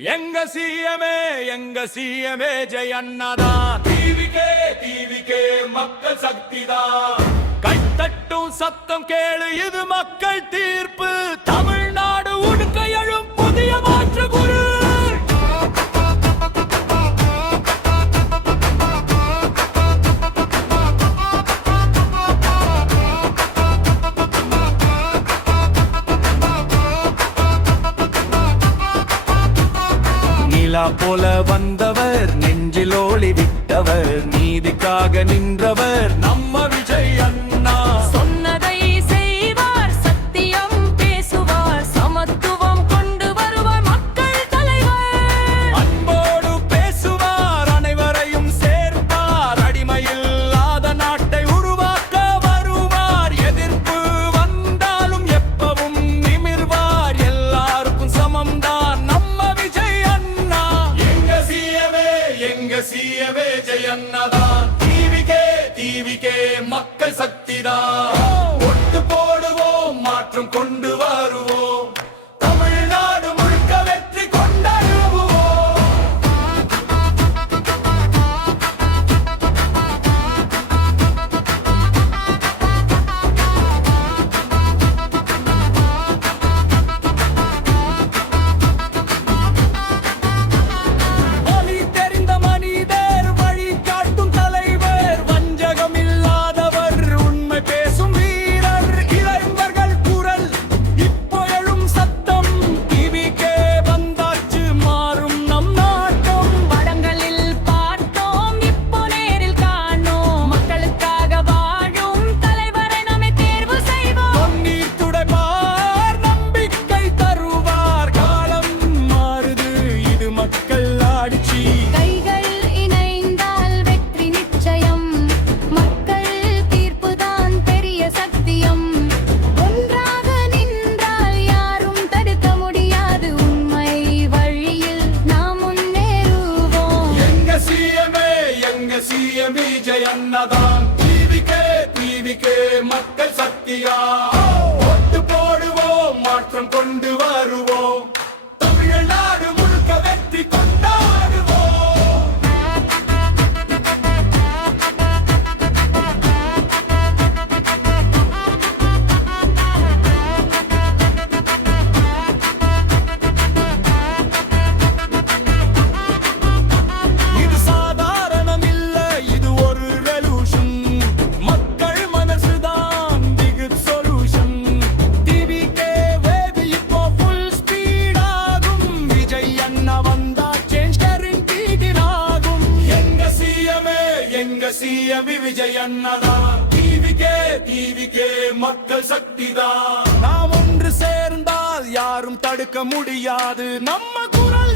எங்க CMA Jai அண்ணாதான். TVK மக்கள் சக்திதான். கைத்தட்டும் சத்தம் கேளு, இது மக்கள் தீர்ப்பு. தமிழ்நாடு உடுக்க எழும் புதிய மாற்று குரு. போல வந்தவர், நெஞ்சில் ஒளி விட்டவர், நீதிக்காக நின்றவர் நம்ம விஜய் அண்ணா. சொன்னதை செய்வார், சத்தியம் பேசுவார், சமத்துவம் கொண்டு வருவார் மக்கள் தலைவர். அன்போடு பேசுவார், அனைவரையும் சேர்ப்பார், அடிமையில்லாத நாட்டை உருவாக்க வருவார். எதிர்ப்பு வந்தாலும் எப்பவும் நிமிர்வார், எல்லாருக்கும் சமம்தான் நம்ம விஜய் அண்ணா. எங்க சிஎம்ஏ ஜெய் அண்ணாதான். டிவிகே மக்கள் சக்திதான். ஒட்டு போடுவோம், மாற்றம் கொண்டு வருவோம், தமிழ்நாடு முழுக்க வெற்றி கொண்டாடுவோம். கைகள் இணைந்தால் வெற்றி நிச்சயம், மக்கள் தீர்ப்புதான் பெரிய சத்தியம். ஒன்றாக நின்றால் யாரும் தடுக்க முடியாது, உண்மை வழியில் நாம் முன்னேறுவோம். எங்க சிஎம்ஏ ஜெய் அண்ணாதான். டிவிகே மக்கள் சக்தியா. ஒட்டு போடுவோம், மாற்றம் கொண்டு வருவோம், தமிழ்நாடு முழுக்க வெற்றி கொண்டாடுவோம். இது சாதாரணம் இல்ல, இது ஒரு ரெவல்யூஷன். மக்கள் மனசுதான் பிக் சொல்யூஷன். டிவிகே வேவ் இப்போ ஃபுல் ஸ்பீட் ஆகும். விஜய் அண்ணா வந்தா சேஞ்ச் கேரண்டீட் ஆகும். எங்க சிஎம்ஏ விஜய் அண்ணாதான். டிவிகே மக்கள் சக்திதான். நாம் ஒன்று சேர்ந்தால் யாரும் தடுக்க முடியாது, நம்ம குரல்